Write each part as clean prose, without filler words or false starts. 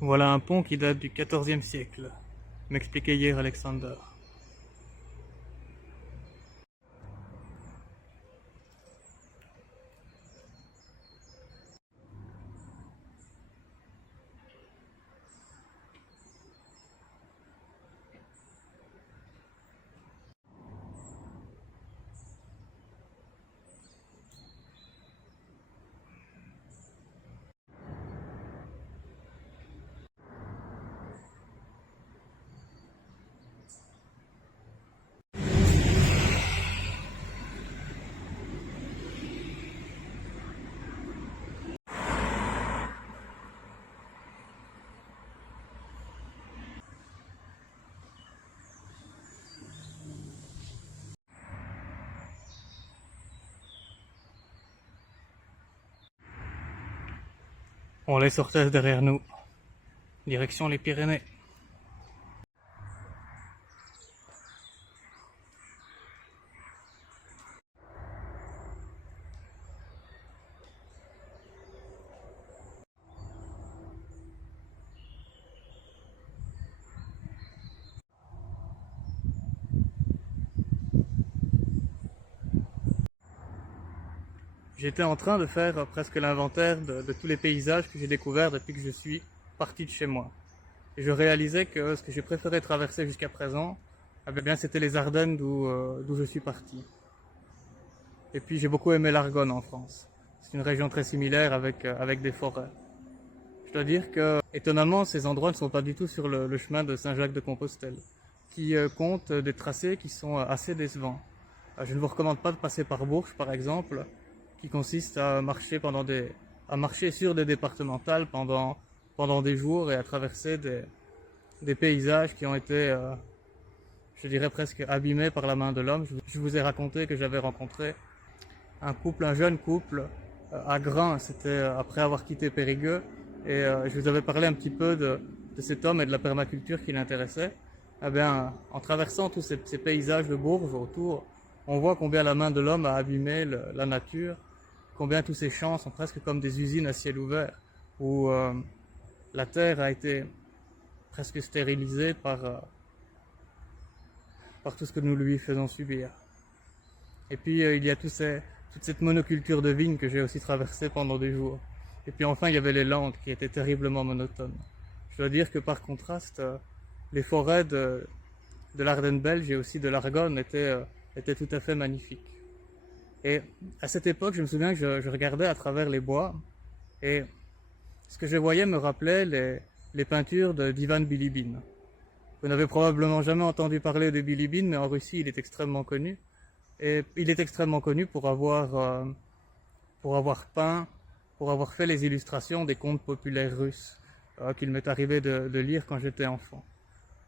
Voilà un pont qui date du XIVe siècle, m'expliquait hier Alexander. On les sortait derrière nous, direction les Pyrénées. J'étais en train de faire presque l'inventaire de tous les paysages que j'ai découverts depuis que je suis parti de chez moi. Et je réalisais que ce que j'ai préféré traverser jusqu'à présent, eh bien, c'était les Ardennes d'où je suis parti. Et puis j'ai beaucoup aimé l'Argonne en France. C'est une région très similaire avec des forêts. Je dois dire que, étonnamment, ces endroits ne sont pas du tout sur le chemin de Saint-Jacques-de-Compostelle, qui compte des tracés qui sont assez décevants. Je ne vous recommande pas de passer par Bourges, par exemple, qui consiste à marcher à marcher sur des départementales pendant des jours et à traverser des paysages qui ont été, je dirais presque abîmés par la main de l'homme. Je vous ai raconté que j'avais rencontré un jeune couple à Grain, c'était après avoir quitté Périgueux, et je vous avais parlé un petit peu de cet homme et de la permaculture qui l'intéressait. Eh bien, en traversant tous ces paysages de Bourges autour, on voit combien la main de l'homme a abîmé la nature, combien tous ces champs sont presque comme des usines à ciel ouvert, où la terre a été presque stérilisée par tout ce que nous lui faisons subir. Et puis il y a toute cette monoculture de vignes que j'ai aussi traversée pendant des jours. Et puis enfin il y avait les landes qui étaient terriblement monotones. Je dois dire que par contraste, les forêts de l'Ardenne belge et aussi de l'Argonne étaient tout à fait magnifiques. Et à cette époque, je me souviens que je regardais à travers les bois et ce que je voyais me rappelait les peintures d'Ivan Bilibine. Vous n'avez probablement jamais entendu parler de Bilibine, mais en Russie il est extrêmement connu. Et il est extrêmement connu pour avoir peint, pour avoir fait les illustrations des contes populaires russes qu'il m'est arrivé de lire quand j'étais enfant.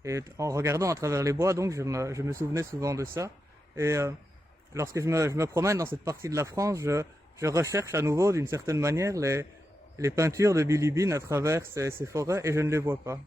Et en regardant à travers les bois, donc, je me souvenais souvent de ça. Et lorsque je me promène dans cette partie de la France, je recherche à nouveau, d'une certaine manière, les peintures de Bilibine à travers ces forêts et je ne les vois pas.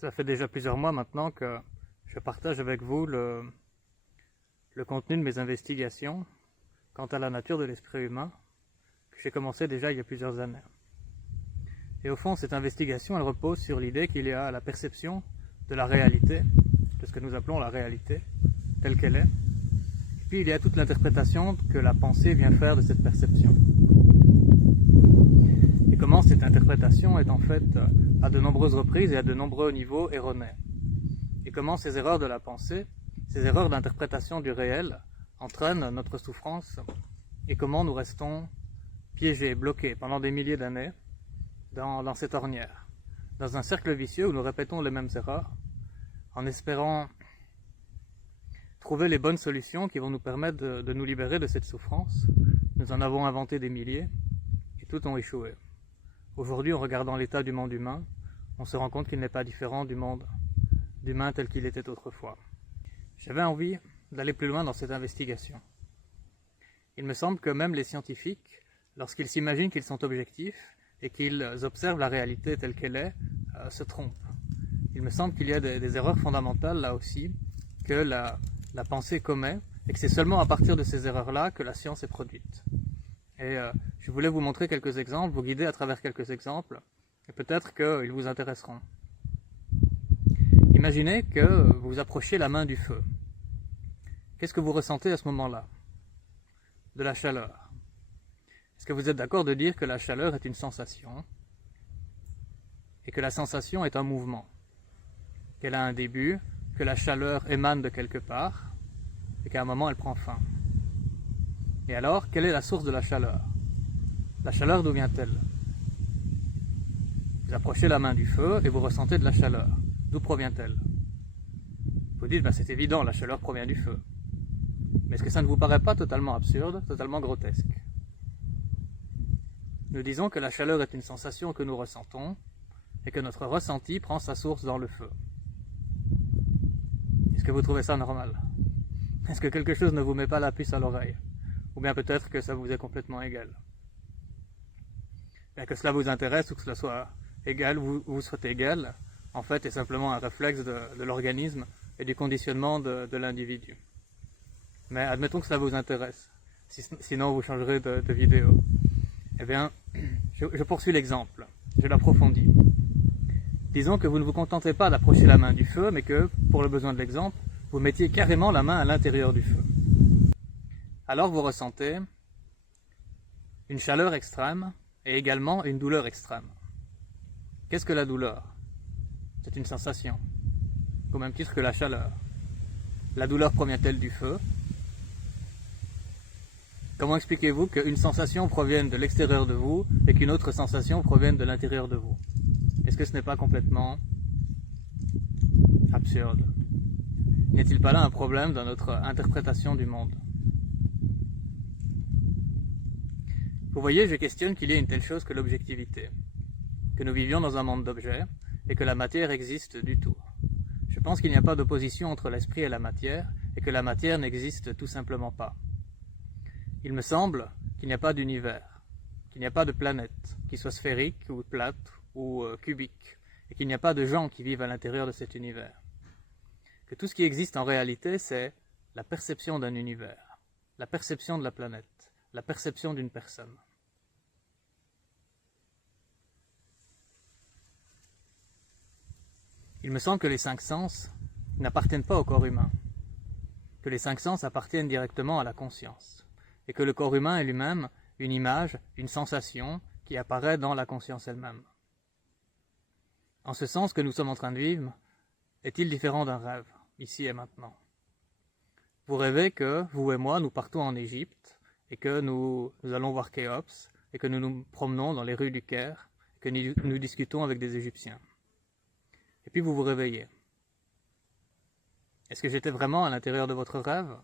Ça fait déjà plusieurs mois maintenant que je partage avec vous le contenu de mes investigations quant à la nature de l'esprit humain, que j'ai commencé déjà il y a plusieurs années. Et au fond, cette investigation, elle repose sur l'idée qu'il y a la perception de la réalité, de ce que nous appelons la réalité, telle qu'elle est, et puis il y a toute l'interprétation que la pensée vient faire de cette perception. Et comment cette interprétation est en fait à de nombreuses reprises et à de nombreux niveaux erronée. Et comment ces erreurs de la pensée, ces erreurs d'interprétation du réel entraînent notre souffrance et comment nous restons piégés, bloqués pendant des milliers d'années dans cette ornière, dans un cercle vicieux où nous répétons les mêmes erreurs en espérant trouver les bonnes solutions qui vont nous permettre de nous libérer de cette souffrance. Nous en avons inventé des milliers et toutes ont échoué. Aujourd'hui, en regardant l'état du monde humain, on se rend compte qu'il n'est pas différent du monde d'humain tel qu'il était autrefois. J'avais envie d'aller plus loin dans cette investigation. Il me semble que même les scientifiques, lorsqu'ils s'imaginent qu'ils sont objectifs et qu'ils observent la réalité telle qu'elle est, se trompent. Il me semble qu'il y a des erreurs fondamentales là aussi, que la pensée commet, et que c'est seulement à partir de ces erreurs-là que la science est produite. Et je voulais vous montrer quelques exemples, vous guider à travers quelques exemples, et peut-être qu'ils vous intéresseront. Imaginez que vous approchiez la main du feu. Qu'est-ce que vous ressentez à ce moment-là? De la chaleur. Est-ce que vous êtes d'accord de dire que la chaleur est une sensation, et que la sensation est un mouvement, qu'elle a un début, que la chaleur émane de quelque part, et qu'à un moment elle prend fin? Et alors, quelle est la source de la chaleur? La chaleur, d'où vient-elle? Vous approchez la main du feu et vous ressentez de la chaleur. D'où provient-elle? Vous dites, c'est évident, la chaleur provient du feu. Mais est-ce que ça ne vous paraît pas totalement absurde, totalement grotesque? Nous disons que la chaleur est une sensation que nous ressentons et que notre ressenti prend sa source dans le feu. Est-ce que vous trouvez ça normal? Est-ce que quelque chose ne vous met pas la puce à l'oreille? Ou bien peut-être que ça vous est complètement égal? Bien que cela vous intéresse ou que cela soit égal, vous souhaitez égal, en fait, est simplement un réflexe de l'organisme et du conditionnement de l'individu. Mais admettons que cela vous intéresse, sinon vous changerez de vidéo. Eh bien, je poursuis l'exemple, je l'approfondis. Disons que vous ne vous contentez pas d'approcher la main du feu, mais que, pour le besoin de l'exemple, vous mettiez carrément la main à l'intérieur du feu. Alors vous ressentez une chaleur extrême et également une douleur extrême. Qu'est-ce que la douleur? C'est une sensation, au même titre que la chaleur. La douleur provient-elle du feu? Comment expliquez-vous qu'une sensation provienne de l'extérieur de vous et qu'une autre sensation provienne de l'intérieur de vous? Est-ce que ce n'est pas complètement absurde? N'y a-t-il pas là un problème dans notre interprétation du monde? Vous voyez, je questionne qu'il y ait une telle chose que l'objectivité, que nous vivions dans un monde d'objets et que la matière existe du tout. Je pense qu'il n'y a pas d'opposition entre l'esprit et la matière et que la matière n'existe tout simplement pas. Il me semble qu'il n'y a pas d'univers, qu'il n'y a pas de planète, qui soit sphérique ou plate ou cubique, et qu'il n'y a pas de gens qui vivent à l'intérieur de cet univers. Que tout ce qui existe en réalité, c'est la perception d'un univers, la perception de la planète, la perception d'une personne. Il me semble que les 5 sens n'appartiennent pas au corps humain, que les 5 sens appartiennent directement à la conscience, et que le corps humain est lui-même une image, une sensation qui apparaît dans la conscience elle-même. En ce sens, que nous sommes en train de vivre est-il différent d'un rêve, ici et maintenant? Vous rêvez que, vous et moi, nous partons en Égypte, et que nous allons voir Khéops, et que nous nous promenons dans les rues du Caire, et que nous discutons avec des Égyptiens. Et puis vous vous réveillez. Est-ce que j'étais vraiment à l'intérieur de votre rêve?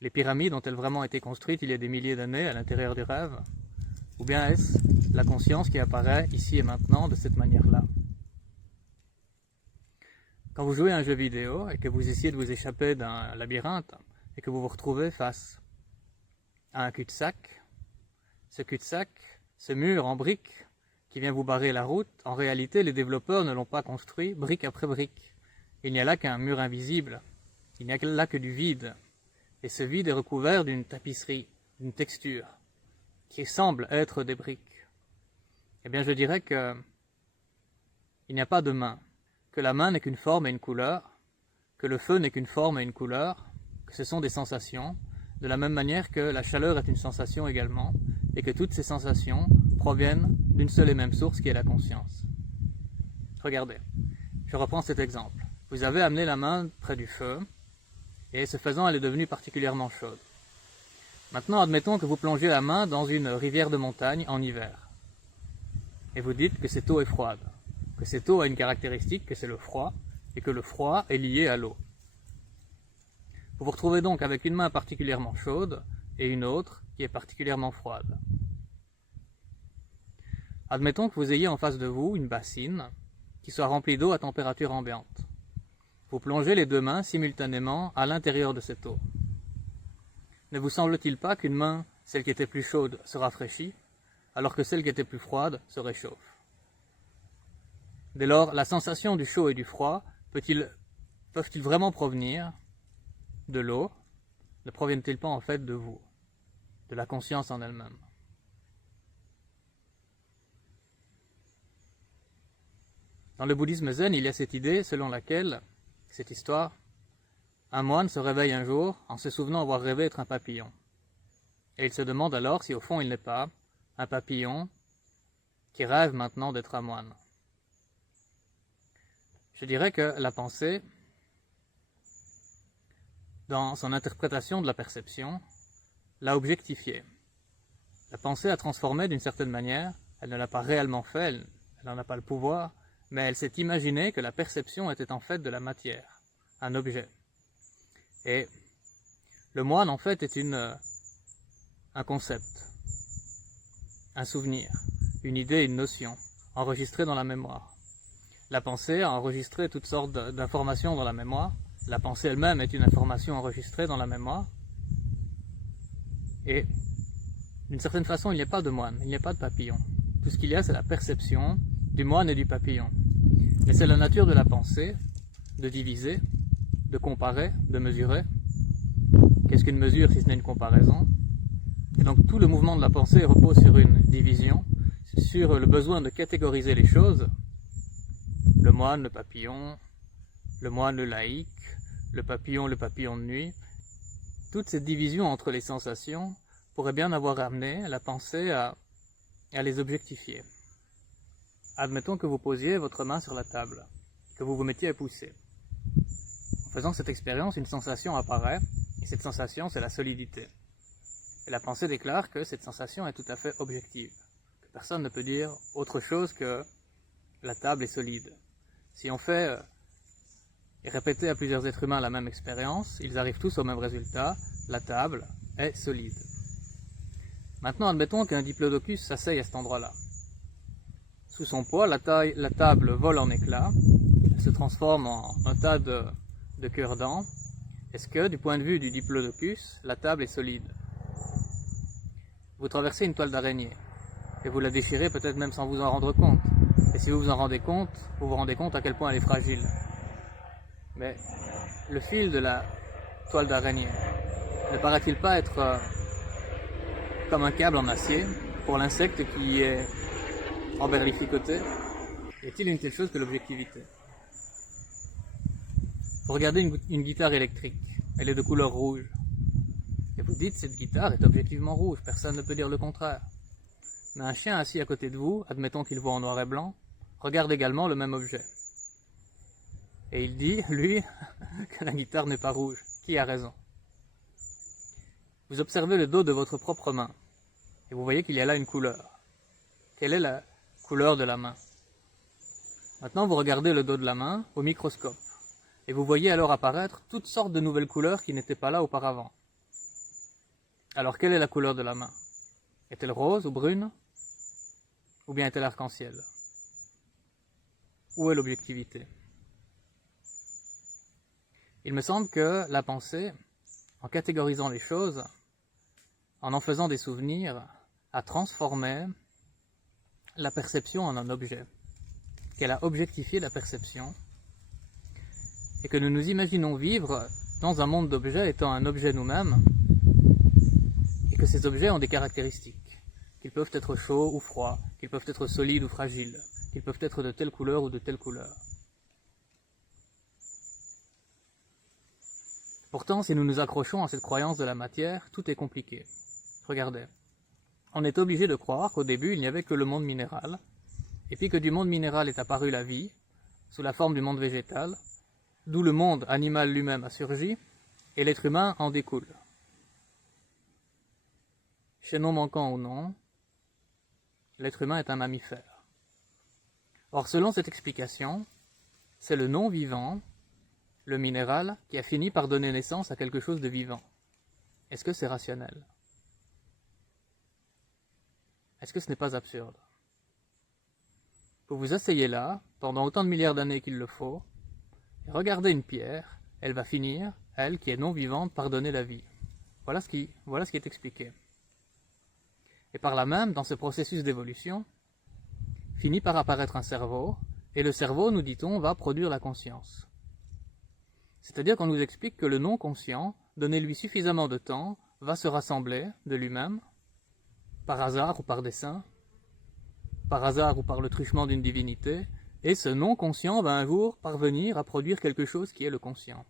Les pyramides ont-elles vraiment été construites il y a des milliers d'années à l'intérieur du rêve? Ou bien est-ce la conscience qui apparaît ici et maintenant de cette manière-là? Quand vous jouez à un jeu vidéo et que vous essayez de vous échapper d'un labyrinthe et que vous vous retrouvez face à un cul-de-sac, ce cul-de-sac, ce mur en briques qui vient vous barrer la route, en réalité, les développeurs ne l'ont pas construit brique après brique. Il n'y a là qu'un mur invisible. Il n'y a là que du vide. Et ce vide est recouvert d'une tapisserie, d'une texture, qui semble être des briques. Eh bien, je dirais que il n'y a pas de main, que la main n'est qu'une forme et une couleur, que le feu n'est qu'une forme et une couleur, que ce sont des sensations, de la même manière que la chaleur est une sensation également, et que toutes ces sensations proviennent d'une seule et même source qui est la conscience. Regardez, je reprends cet exemple. Vous avez amené la main près du feu, et ce faisant, elle est devenue particulièrement chaude. Maintenant, admettons que vous plongez la main dans une rivière de montagne en hiver, et vous dites que cette eau est froide, que cette eau a une caractéristique, que c'est le froid, et que le froid est lié à l'eau. Vous vous retrouvez donc avec une main particulièrement chaude et une autre qui est particulièrement froide. Admettons que vous ayez en face de vous une bassine qui soit remplie d'eau à température ambiante. Vous plongez les deux mains simultanément à l'intérieur de cette eau. Ne vous semble-t-il pas qu'une main, celle qui était plus chaude, se rafraîchit, alors que celle qui était plus froide se réchauffe? Dès lors, la sensation du chaud et du froid peuvent-ils vraiment provenir de l'eau? Ne proviennent-ils pas en fait de vous, de la conscience en elle-même? Dans le bouddhisme zen, il y a cette idée selon laquelle, cette histoire, un moine se réveille un jour en se souvenant avoir rêvé être un papillon. Et il se demande alors si au fond il n'est pas un papillon qui rêve maintenant d'être un moine. Je dirais que la pensée, dans son interprétation de la perception, l'a objectifiée. La pensée a transformé d'une certaine manière, elle ne l'a pas réellement fait, elle n'en a pas le pouvoir, mais elle s'est imaginée que la perception était en fait de la matière, un objet. Et le moine, en fait, est un concept, un souvenir, une idée, une notion, enregistrée dans la mémoire. La pensée a enregistré toutes sortes d'informations dans la mémoire. La pensée elle-même est une information enregistrée dans la mémoire. Et d'une certaine façon, il n'y a pas de moine, il n'y a pas de papillon. Tout ce qu'il y a, c'est la perception du moine et du papillon. Mais c'est la nature de la pensée de diviser, de comparer, de mesurer. Qu'est-ce qu'une mesure si ce n'est une comparaison? Et donc tout le mouvement de la pensée repose sur une division, sur le besoin de catégoriser les choses. Le moine, le papillon, le moine, le laïc, le papillon de nuit. Toute cette division entre les sensations pourrait bien avoir amené la pensée à les objectifier. Admettons que vous posiez votre main sur la table, que vous vous mettiez à pousser. En faisant cette expérience, une sensation apparaît, et cette sensation, c'est la solidité. Et la pensée déclare que cette sensation est tout à fait objective, que personne ne peut dire autre chose que la table est solide. Si on fait et répéter à plusieurs êtres humains la même expérience, ils arrivent tous au même résultat, la table est solide. Maintenant, admettons qu'un diplodocus s'asseye à cet endroit-là. Sous son poids, la table vole en éclats, elle se transforme en un tas de cure-dents. Est-ce que, du point de vue du diplodocus, la table est solide? Vous traversez une toile d'araignée, et vous la déchirez peut-être même sans vous en rendre compte. Et si vous vous en rendez compte, vous vous rendez compte à quel point elle est fragile. Mais le fil de la toile d'araignée ne paraît-il pas être comme un câble en acier pour l'insecte qui est emberlificoté? Y a-t-il une telle chose que l'objectivité? Vous regardez une guitare électrique, elle est de couleur rouge. Et vous dites, cette guitare est objectivement rouge, personne ne peut dire le contraire. Mais un chien assis à côté de vous, admettons qu'il voit en noir et blanc, regarde également le même objet. Et il dit, lui, que la guitare n'est pas rouge. Qui a raison? Vous observez le dos de votre propre main, et vous voyez qu'il y a là une couleur. Quelle est la couleur de la main? Maintenant, vous regardez le dos de la main au microscope, et vous voyez alors apparaître toutes sortes de nouvelles couleurs qui n'étaient pas là auparavant. Alors, quelle est la couleur de la main? Est-elle rose ou brune? Ou bien est-elle arc-en-ciel? Où est l'objectivité? Il me semble que la pensée, en catégorisant les choses, en faisant des souvenirs, a transformé la perception en un objet, qu'elle a objectifié la perception, et que nous nous imaginons vivre dans un monde d'objets étant un objet nous-mêmes, et que ces objets ont des caractéristiques, qu'ils peuvent être chauds ou froids, qu'ils peuvent être solides ou fragiles, qu'ils peuvent être de telle couleur ou de telle couleur. Pourtant, si nous nous accrochons à cette croyance de la matière, tout est compliqué. Regardez, on est obligé de croire qu'au début il n'y avait que le monde minéral, et puis que du monde minéral est apparue la vie, sous la forme du monde végétal, d'où le monde animal lui-même a surgi, et l'être humain en découle. Chez non manquant ou non, l'être humain est un mammifère. Or, selon cette explication, c'est le non-vivant, le minéral, qui a fini par donner naissance à quelque chose de vivant. Est-ce que c'est rationnel? Est-ce que ce n'est pas absurde? Vous vous asseyez là, pendant autant de milliards d'années qu'il le faut, et regardez une pierre, elle va finir, elle qui est non-vivante, par donner la vie. Voilà ce qui est expliqué. Et par là même, dans ce processus d'évolution, finit par apparaître un cerveau, et le cerveau, nous dit-on, va produire la conscience. C'est-à-dire qu'on nous explique que le non-conscient, donné-lui suffisamment de temps, va se rassembler de lui-même, par hasard ou par dessein, par hasard ou par le truchement d'une divinité, et ce non-conscient va un jour parvenir à produire quelque chose qui est le conscient.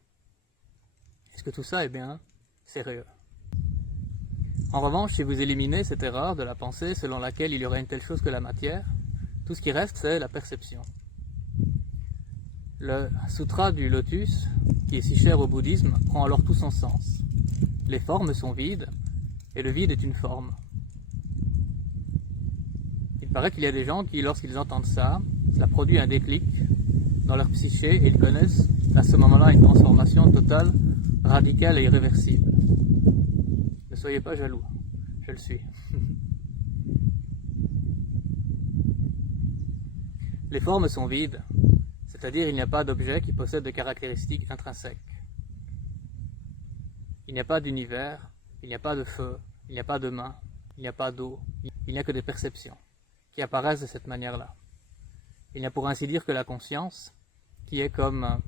Est-ce que tout ça est bien sérieux? En revanche, si vous éliminez cette erreur de la pensée selon laquelle il y aurait une telle chose que la matière, tout ce qui reste, c'est la perception. Le sutra du lotus, qui est si cher au bouddhisme, prend alors tout son sens. Les formes sont vides, et le vide est une forme. Il paraît qu'il y a des gens qui, lorsqu'ils entendent ça, cela produit un déclic dans leur psyché, et ils connaissent à ce moment-là une transformation totale, radicale et irréversible. Ne soyez pas jaloux, je le suis. Les formes sont vides, c'est-à-dire il n'y a pas d'objet qui possède de caractéristiques intrinsèques. Il n'y a pas d'univers, il n'y a pas de feu, il n'y a pas de main, il n'y a pas d'eau, il n'y a que des perceptions qui apparaissent de cette manière-là. Il n'y a pour ainsi dire que la conscience, qui est comme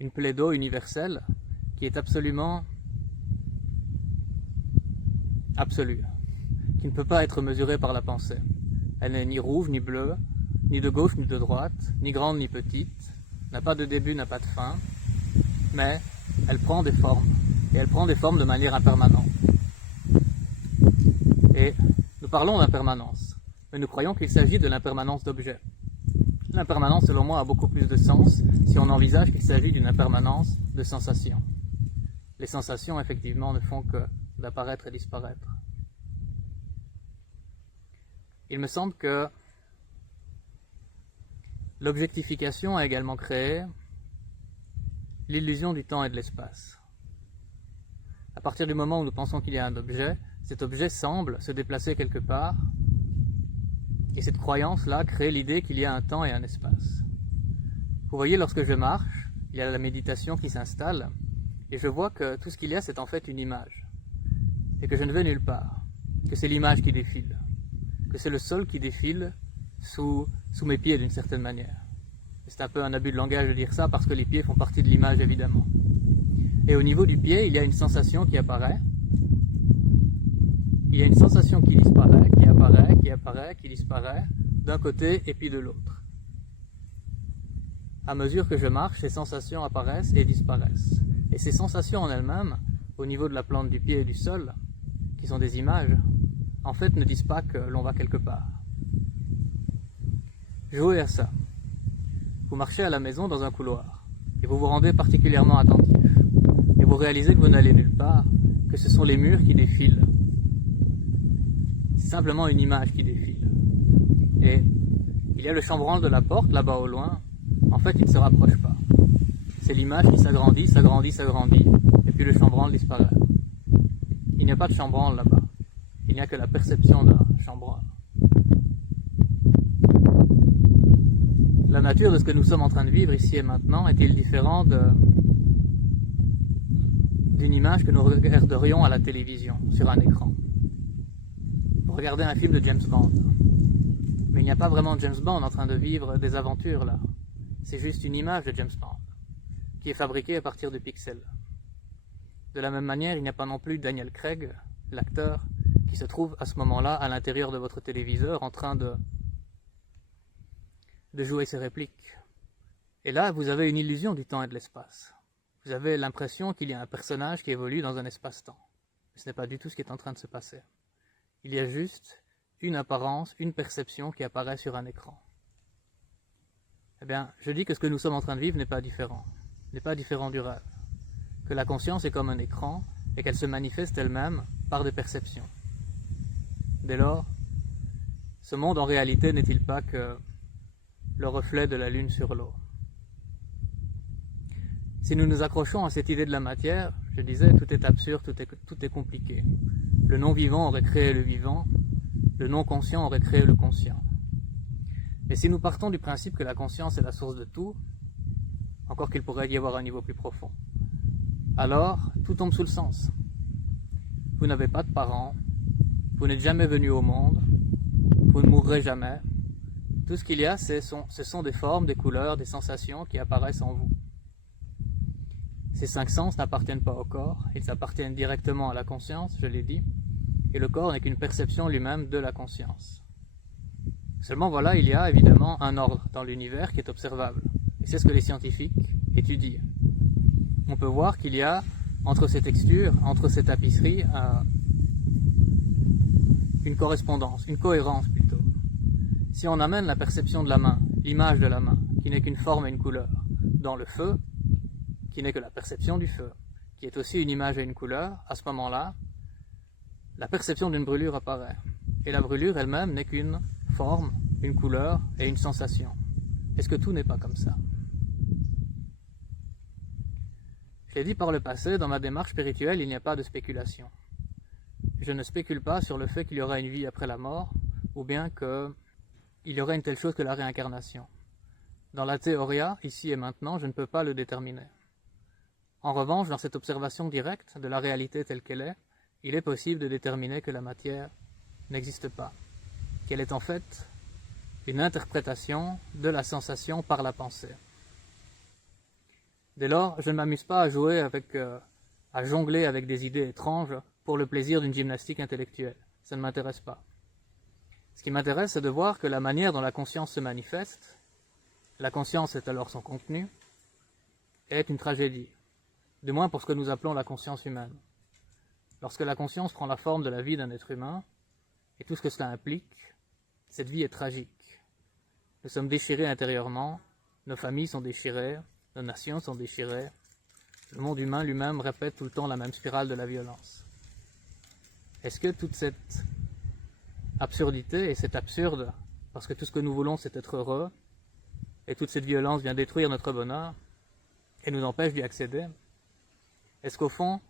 une plaie d'eau universelle, qui est absolument absolue, qui ne peut pas être mesurée par la pensée. Elle n'est ni rouge, ni bleue, ni de gauche, ni de droite, ni grande, ni petite, n'a pas de début, n'a pas de fin, mais elle prend des formes, et elle prend des formes de manière impermanente. Et nous parlons d'impermanence, mais nous croyons qu'il s'agit de l'impermanence d'objets. L'impermanence, selon moi, a beaucoup plus de sens si on envisage qu'il s'agit d'une impermanence de sensations. Les sensations, effectivement, ne font que d'apparaître et disparaître. Il me semble que l'objectification a également créé l'illusion du temps et de l'espace. À partir du moment où nous pensons qu'il y a un objet, cet objet semble se déplacer quelque part, et cette croyance-là crée l'idée qu'il y a un temps et un espace. Vous voyez, lorsque je marche, il y a la méditation qui s'installe, et je vois que tout ce qu'il y a, c'est en fait une image, et que je ne vais nulle part, que c'est l'image qui défile, que c'est le sol qui défile sous mes pieds d'une certaine manière. C'est un peu un abus de langage de dire ça, parce que les pieds font partie de l'image, évidemment. Et au niveau du pied, il y a une sensation qui apparaît, il y a une sensation qui disparaît, qui apparaît, qui apparaît, qui disparaît, d'un côté et puis de l'autre. À mesure que je marche, ces sensations apparaissent et disparaissent. Et ces sensations en elles-mêmes, au niveau de la plante du pied et du sol, qui sont des images, en fait ne disent pas que l'on va quelque part. Jouez à ça. Vous marchez à la maison dans un couloir, et vous vous rendez particulièrement attentif. Et vous réalisez que vous n'allez nulle part, que ce sont les murs qui défilent. C'est simplement une image qui défile. Et il y a le chambranle de la porte, là-bas au loin. En fait, il ne se rapproche pas. C'est l'image qui s'agrandit, s'agrandit, s'agrandit, et puis le chambranle disparaît. Il n'y a pas de chambranle là-bas. Il n'y a que la perception d'un chambranle. La nature de ce que nous sommes en train de vivre ici et maintenant est-il différent d'une image que nous regarderions à la télévision, sur un écran? Vous regardez un film de James Bond. Mais il n'y a pas vraiment James Bond en train de vivre des aventures là. C'est juste une image de James Bond, qui est fabriquée à partir de pixels. De la même manière, il n'y a pas non plus Daniel Craig, l'acteur, qui se trouve à ce moment-là à l'intérieur de votre téléviseur en train de jouer ses répliques. Et là, vous avez une illusion du temps et de l'espace. Vous avez l'impression qu'il y a un personnage qui évolue dans un espace-temps. Mais ce n'est pas du tout ce qui est en train de se passer. Il y a juste une apparence, une perception qui apparaît sur un écran. Eh bien, je dis que ce que nous sommes en train de vivre n'est pas différent du rêve. Que la conscience est comme un écran et qu'elle se manifeste elle-même par des perceptions. Dès lors, ce monde en réalité n'est-il pas que le reflet de la lune sur l'eau? Si nous nous accrochons à cette idée de la matière, je disais, tout est absurde, tout est compliqué. Le non-vivant aurait créé le vivant, le non-conscient aurait créé le conscient. Mais si nous partons du principe que la conscience est la source de tout, encore qu'il pourrait y avoir un niveau plus profond, alors tout tombe sous le sens. Vous n'avez pas de parents, vous n'êtes jamais venu au monde, vous ne mourrez jamais. Tout ce qu'il y a, ce sont des formes, des couleurs, des sensations qui apparaissent en vous. Ces 5 sens n'appartiennent pas au corps, ils appartiennent directement à la conscience, je l'ai dit, et le corps n'est qu'une perception lui-même de la conscience. Seulement voilà, il y a évidemment un ordre dans l'univers qui est observable, et c'est ce que les scientifiques étudient. On peut voir qu'il y a entre ces textures, entre ces tapisseries, une correspondance, une cohérence plutôt. Si on amène la perception de la main, l'image de la main, qui n'est qu'une forme et une couleur, dans le feu, qui n'est que la perception du feu, qui est aussi une image et une couleur, à ce moment-là, la perception d'une brûlure apparaît. Et la brûlure elle-même n'est qu'une forme, une couleur et une sensation. Est-ce que tout n'est pas comme ça? Je l'ai dit par le passé, dans ma démarche spirituelle, il n'y a pas de spéculation. Je ne spécule pas sur le fait qu'il y aura une vie après la mort, ou bien qu'il y aurait une telle chose que la réincarnation. Dans la théoria, ici et maintenant, je ne peux pas le déterminer. En revanche, dans cette observation directe de la réalité telle qu'elle est, il est possible de déterminer que la matière n'existe pas, qu'elle est en fait une interprétation de la sensation par la pensée. Dès lors, je ne m'amuse pas à jongler avec des idées étranges pour le plaisir d'une gymnastique intellectuelle. Ça ne m'intéresse pas. Ce qui m'intéresse, c'est de voir que la manière dont la conscience se manifeste, la conscience est alors son contenu, est une tragédie. Du moins pour ce que nous appelons la conscience humaine. Lorsque la conscience prend la forme de la vie d'un être humain, et tout ce que cela implique, cette vie est tragique. Nous sommes déchirés intérieurement, nos familles sont déchirées, nos nations sont déchirées, le monde humain lui-même répète tout le temps la même spirale de la violence. Est-ce que toute cette absurdité, et c'est absurde, parce que tout ce que nous voulons c'est être heureux, et toute cette violence vient détruire notre bonheur, et nous empêche d'y accéder, est-ce qu'au fond,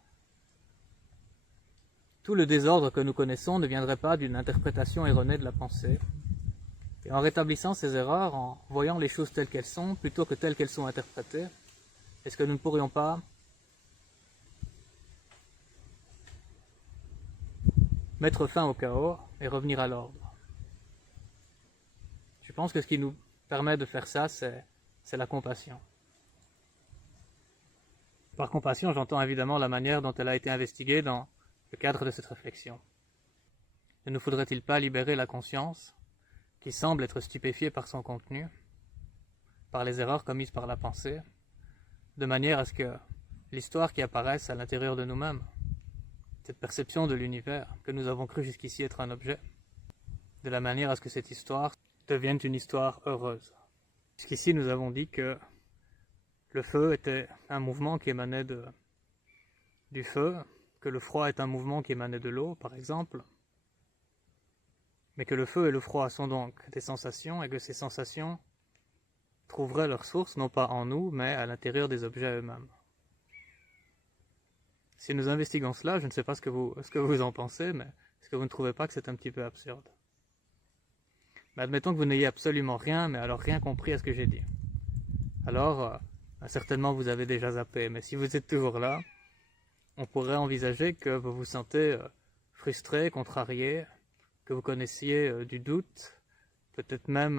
tout le désordre que nous connaissons ne viendrait pas d'une interprétation erronée de la pensée? Et en rétablissant ces erreurs, en voyant les choses telles qu'elles sont, plutôt que telles qu'elles sont interprétées, est-ce que nous ne pourrions pas mettre fin au chaos et revenir à l'ordre? Je pense que ce qui nous permet de faire ça, c'est la compassion. Par compassion, j'entends évidemment la manière dont elle a été investiguée dans le cadre de cette réflexion. Ne nous faudrait-il pas libérer la conscience, qui semble être stupéfiée par son contenu, par les erreurs commises par la pensée, de manière à ce que l'histoire qui apparaisse à l'intérieur de nous-mêmes, cette perception de l'univers que nous avons cru jusqu'ici être un objet, de la manière à ce que cette histoire devienne une histoire heureuse. Jusqu'ici, nous avons dit que le feu était un mouvement qui émanait du feu, que le froid est un mouvement qui émanait de l'eau, par exemple, mais que le feu et le froid sont donc des sensations, et que ces sensations trouveraient leur source non pas en nous, mais à l'intérieur des objets eux-mêmes. Si nous investiguons cela, je ne sais pas ce que vous en pensez, mais est-ce que vous ne trouvez pas que c'est un petit peu absurde? Mais admettons que vous n'ayez absolument rien, mais alors rien compris à ce que j'ai dit. Alors, certainement vous avez déjà zappé, mais si vous êtes toujours là, on pourrait envisager que vous vous sentez frustré, contrarié, que vous connaissiez du doute, peut-être même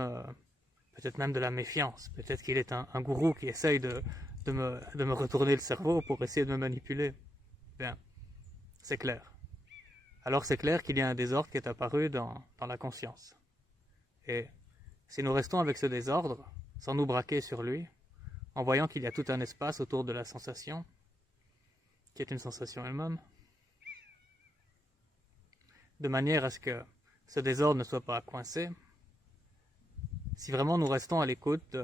de la méfiance. Peut-être qu'il est un gourou qui essaye de me retourner le cerveau pour essayer de me manipuler. Bien, c'est clair. Alors c'est clair qu'il y a un désordre qui est apparu dans la conscience. Et si nous restons avec ce désordre, sans nous braquer sur lui, en voyant qu'il y a tout un espace autour de la sensation, qui est une sensation elle-même, de manière à ce que ce désordre ne soit pas coincé, si vraiment nous restons à l'écoute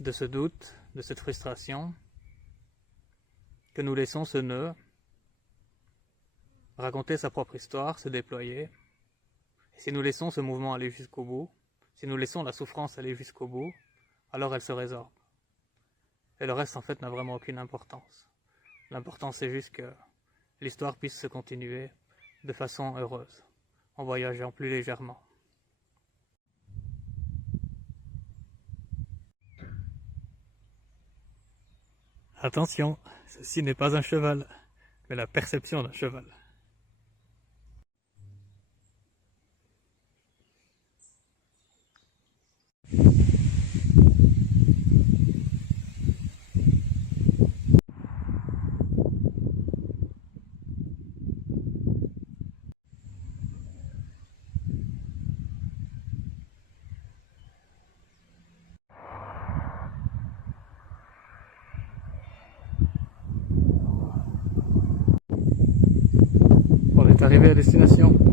de ce doute, de cette frustration, que nous laissons ce nœud raconter sa propre histoire, se déployer, et si nous laissons ce mouvement aller jusqu'au bout, si nous laissons la souffrance aller jusqu'au bout, alors elle se résorbe. Et le reste, en fait, n'a vraiment aucune importance. L'important, c'est juste que l'histoire puisse se continuer de façon heureuse, en voyageant plus légèrement. Attention, ceci n'est pas un cheval, mais la perception d'un cheval. On est arrivé à destination.